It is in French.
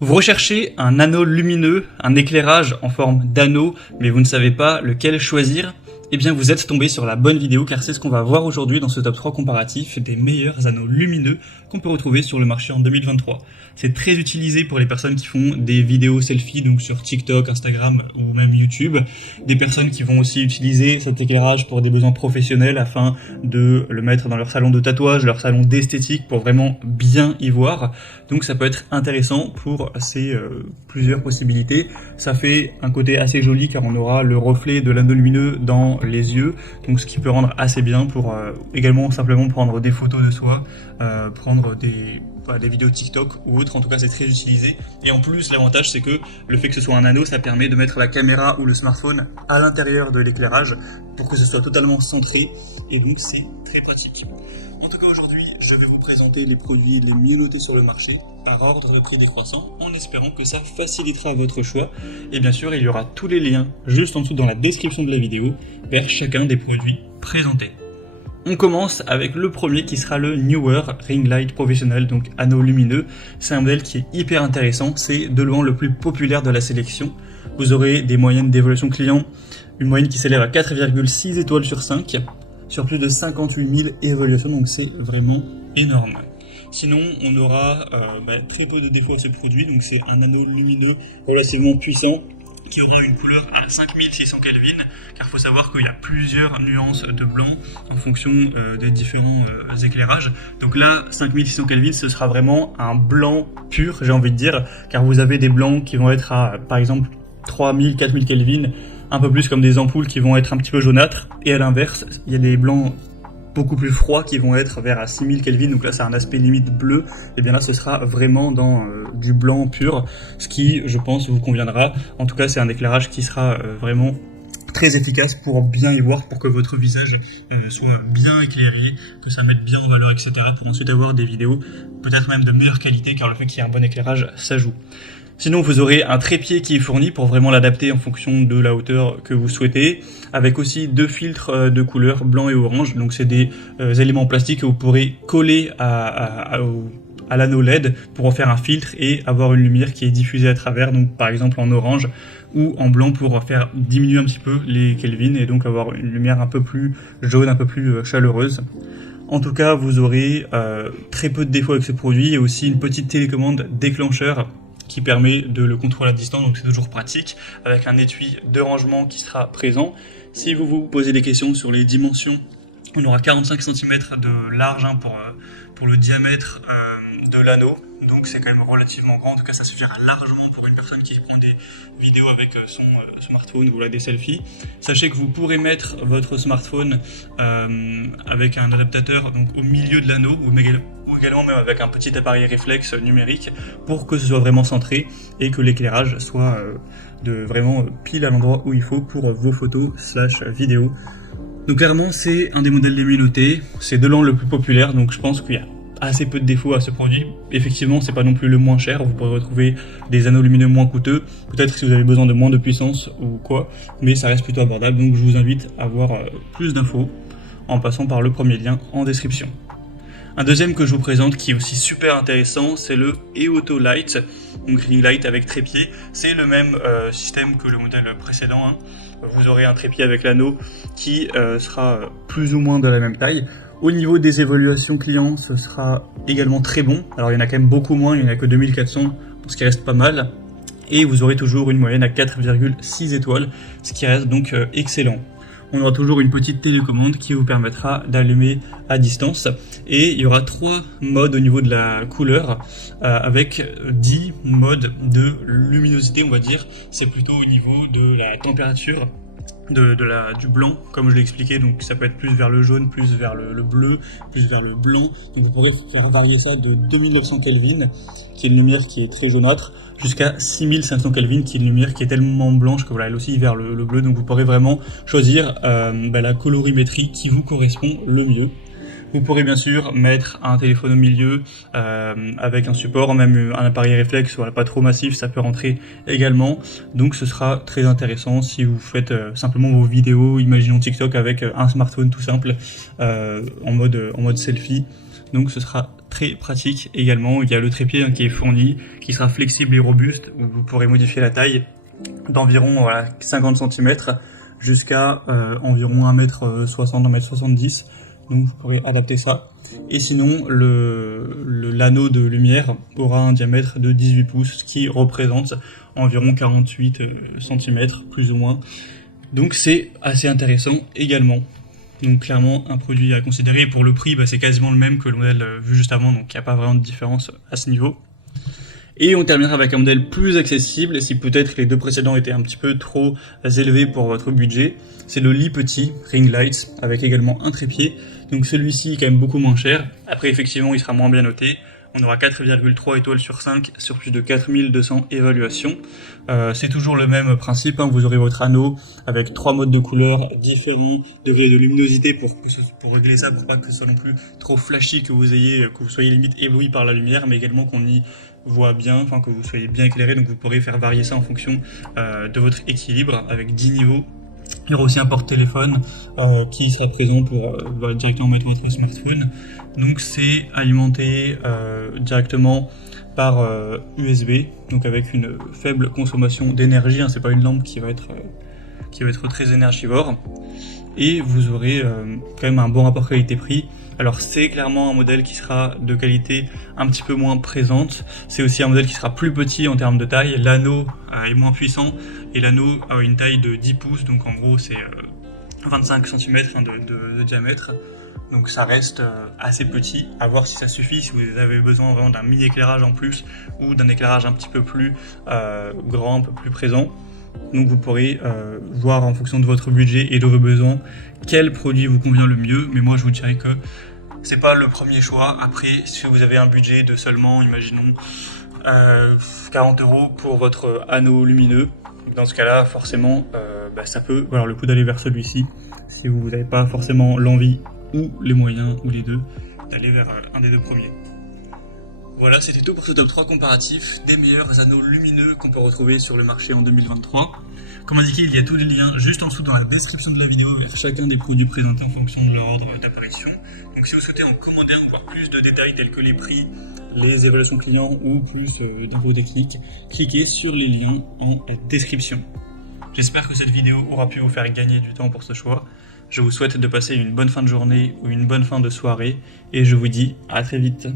Vous recherchez un anneau lumineux, un éclairage en forme d'anneau, mais vous ne savez pas lequel choisir? Eh bien vous êtes tombé sur la bonne vidéo car c'est ce qu'on va voir aujourd'hui dans ce top 3 comparatif des meilleurs anneaux lumineux qu'on peut retrouver sur le marché en 2023. C'est très utilisé pour les personnes qui font des vidéos selfie, donc sur TikTok, Instagram ou même YouTube. Des personnes qui vont aussi utiliser cet éclairage pour des besoins professionnels afin de le mettre dans leur salon de tatouage, leur salon d'esthétique pour vraiment bien y voir. Donc ça peut être intéressant pour ces plusieurs possibilités. Ça fait un côté assez joli car on aura le reflet de l'anneau lumineux dans les yeux, donc ce qui peut rendre assez bien pour également simplement prendre des photos de soi, prendre des vidéos TikTok ou autres. En tout cas c'est très utilisé, et en plus l'avantage c'est que le fait que ce soit un anneau, ça permet de mettre la caméra ou le smartphone à l'intérieur de l'éclairage pour que ce soit totalement centré, et donc c'est très pratique. En tout cas aujourd'hui je vais vous présenter les produits les mieux notés sur le marché par ordre de prix décroissant, en espérant que ça facilitera votre choix. Et bien sûr il y aura tous les liens juste en dessous dans la description de la vidéo vers chacun des produits présentés. On commence avec le premier qui sera le Neewer Ring Light Professional, donc anneau lumineux. C'est un modèle qui est hyper intéressant, c'est de loin le plus populaire de la sélection. Vous aurez des moyennes d'évaluation client, une moyenne qui s'élève à 4,6 étoiles sur 5, sur plus de 58 000 évaluations, donc c'est vraiment énorme. Sinon, on aura très peu de défauts à ce produit, donc c'est un anneau lumineux relativement puissant qui aura une couleur à 5600 Kelvin, car il faut savoir qu'il y a plusieurs nuances de blanc en fonction des différents éclairages. Donc là, 5600 Kelvin, ce sera vraiment un blanc pur, j'ai envie de dire, car vous avez des blancs qui vont être à, par exemple, 3000, 4000 Kelvin, un peu plus comme des ampoules qui vont être un petit peu jaunâtres, et à l'inverse, il y a des blancs beaucoup plus froids qui vont être vers à 6000 Kelvin, donc là c'est un aspect limite bleu, et bien là ce sera vraiment dans du blanc pur, ce qui je pense vous conviendra. En tout cas c'est un éclairage qui sera vraiment très efficace pour bien y voir, pour que votre visage soit bien éclairé, que ça mette bien en valeur, etc., pour ensuite avoir des vidéos peut-être même de meilleure qualité, car le fait qu'il y ait un bon éclairage ça joue. Sinon, vous aurez un trépied qui est fourni pour vraiment l'adapter en fonction de la hauteur que vous souhaitez, avec aussi deux filtres de couleur blanc et orange. Donc c'est des éléments plastiques que vous pourrez coller à l'anneau LED pour en faire un filtre et avoir une lumière qui est diffusée à travers, donc par exemple en orange ou en blanc pour faire diminuer un petit peu les Kelvin et donc avoir une lumière un peu plus jaune, un peu plus chaleureuse. En tout cas, vous aurez très peu de défauts avec ce produit, et aussi une petite télécommande déclencheur qui permet de le contrôler à distance, donc c'est toujours pratique, avec un étui de rangement qui sera présent. Si vous vous posez des questions sur les dimensions, on aura 45 cm de large pour le diamètre de l'anneau, donc c'est quand même relativement grand. En tout cas ça suffira largement pour une personne qui prend des vidéos avec son smartphone ou là des selfies. Sachez que vous pourrez mettre votre smartphone avec un adaptateur donc au milieu de l'anneau, ou également même avec un petit appareil réflexe numérique, pour que ce soit vraiment centré et que l'éclairage soit vraiment pile à l'endroit où il faut pour vos photos / vidéos. Donc clairement c'est un des modèles les mieux notés, c'est de loin le plus populaire, donc je pense qu'il y a assez peu de défauts à ce produit. Effectivement c'est pas non plus le moins cher, vous pourrez retrouver des anneaux lumineux moins coûteux, peut-être si vous avez besoin de moins de puissance ou quoi, mais ça reste plutôt abordable, donc je vous invite à voir plus d'infos en passant par le premier lien en description. Un deuxième que je vous présente qui est aussi super intéressant, c'est le Eoto Light, donc Ring Light avec trépied. C'est le même système que le modèle précédent, hein. Vous aurez un trépied avec l'anneau qui sera plus ou moins de la même taille. Au niveau des évaluations clients, ce sera également très bon. Alors il y en a quand même beaucoup moins, il n'y en a que 2400, ce qui reste pas mal. Et vous aurez toujours une moyenne à 4,6 étoiles, ce qui reste donc excellent. On aura toujours une petite télécommande qui vous permettra d'allumer à distance, et il y aura 3 modes au niveau de la couleur avec 10 modes de luminosité, on va dire. C'est plutôt au niveau de la température du blanc, comme je l'ai expliqué, donc ça peut être plus vers le jaune, plus vers le bleu, plus vers le blanc, donc vous pourrez faire varier ça de 2900 Kelvin, qui est une lumière qui est très jaunâtre, jusqu'à 6500 Kelvin, qui est une lumière qui est tellement blanche que voilà, elle aussi vers le bleu, donc vous pourrez vraiment choisir la colorimétrie qui vous correspond le mieux. Vous pourrez bien sûr mettre un téléphone au milieu avec un support, même un appareil réflexe, voilà, pas trop massif, ça peut rentrer également. Donc ce sera très intéressant si vous faites simplement vos vidéos, imaginons TikTok avec un smartphone tout simple en mode selfie. Donc ce sera très pratique également. Il y a le trépied qui est fourni, qui sera flexible et robuste, où vous pourrez modifier la taille d'environ 50 cm jusqu'à environ 1m60, 1m70. Donc vous pourrez adapter ça. Et sinon, l'anneau de lumière aura un diamètre de 18 pouces, ce qui représente environ 48 cm, plus ou moins. Donc c'est assez intéressant également. Donc clairement un produit à considérer. Et pour le prix, c'est quasiment le même que le modèle vu juste avant, donc il n'y a pas vraiment de différence à ce niveau. Et on terminera avec un modèle plus accessible, si peut-être les deux précédents étaient un petit peu trop élevés pour votre budget. C'est le lit petit Ring Light, avec également un trépied. Donc celui-ci est quand même beaucoup moins cher. Après effectivement il sera moins bien noté. On aura 4,3 étoiles sur 5 sur plus de 4200 évaluations. C'est toujours le même principe, vous aurez votre anneau avec 3 modes de couleurs différents, degrés de luminosité pour régler ça, pour pas que ce soit non plus trop flashy, que vous soyez limite ébloui par la lumière, mais également qu'on y voit bien, que vous soyez bien éclairé. Donc vous pourrez faire varier ça en fonction de votre équilibre avec 10 niveaux. Il y aura aussi un porte-téléphone qui sera présent pour directement mettre votre smartphone. Donc c'est alimenté directement par USB, donc avec une faible consommation d'énergie. C'est pas une lampe qui va être très énergivore. Et vous aurez quand même un bon rapport qualité-prix. Alors c'est clairement un modèle qui sera de qualité un petit peu moins présente. C'est aussi un modèle qui sera plus petit en termes de taille. L'anneau est moins puissant et l'anneau a une taille de 10 pouces, donc en gros c'est 25 cm de diamètre. Donc ça reste assez petit, à voir si ça suffit, si vous avez besoin vraiment d'un mini éclairage en plus ou d'un éclairage un petit peu plus grand, un peu plus présent. Donc vous pourrez voir en fonction de votre budget et de vos besoins quel produit vous convient le mieux. Mais moi je vous dirais que c'est pas le premier choix. Après, si vous avez un budget de seulement, imaginons, 40 € pour votre anneau lumineux, dans ce cas-là, forcément, ça peut valoir le coup d'aller vers celui-ci. Si vous n'avez pas forcément l'envie ou les moyens, ou les deux, d'aller vers un des deux premiers. Voilà, c'était tout pour ce top 3 comparatif des meilleurs anneaux lumineux qu'on peut retrouver sur le marché en 2023. Comme indiqué, il y a tous les liens juste en dessous dans la description de la vidéo vers chacun des produits présentés en fonction de leur ordre d'apparition. Donc si vous souhaitez en commander un ou voir plus de détails tels que les prix, les évaluations clients ou plus d'infos techniques, cliquez sur les liens en description. J'espère que cette vidéo aura pu vous faire gagner du temps pour ce choix. Je vous souhaite de passer une bonne fin de journée ou une bonne fin de soirée et je vous dis à très vite.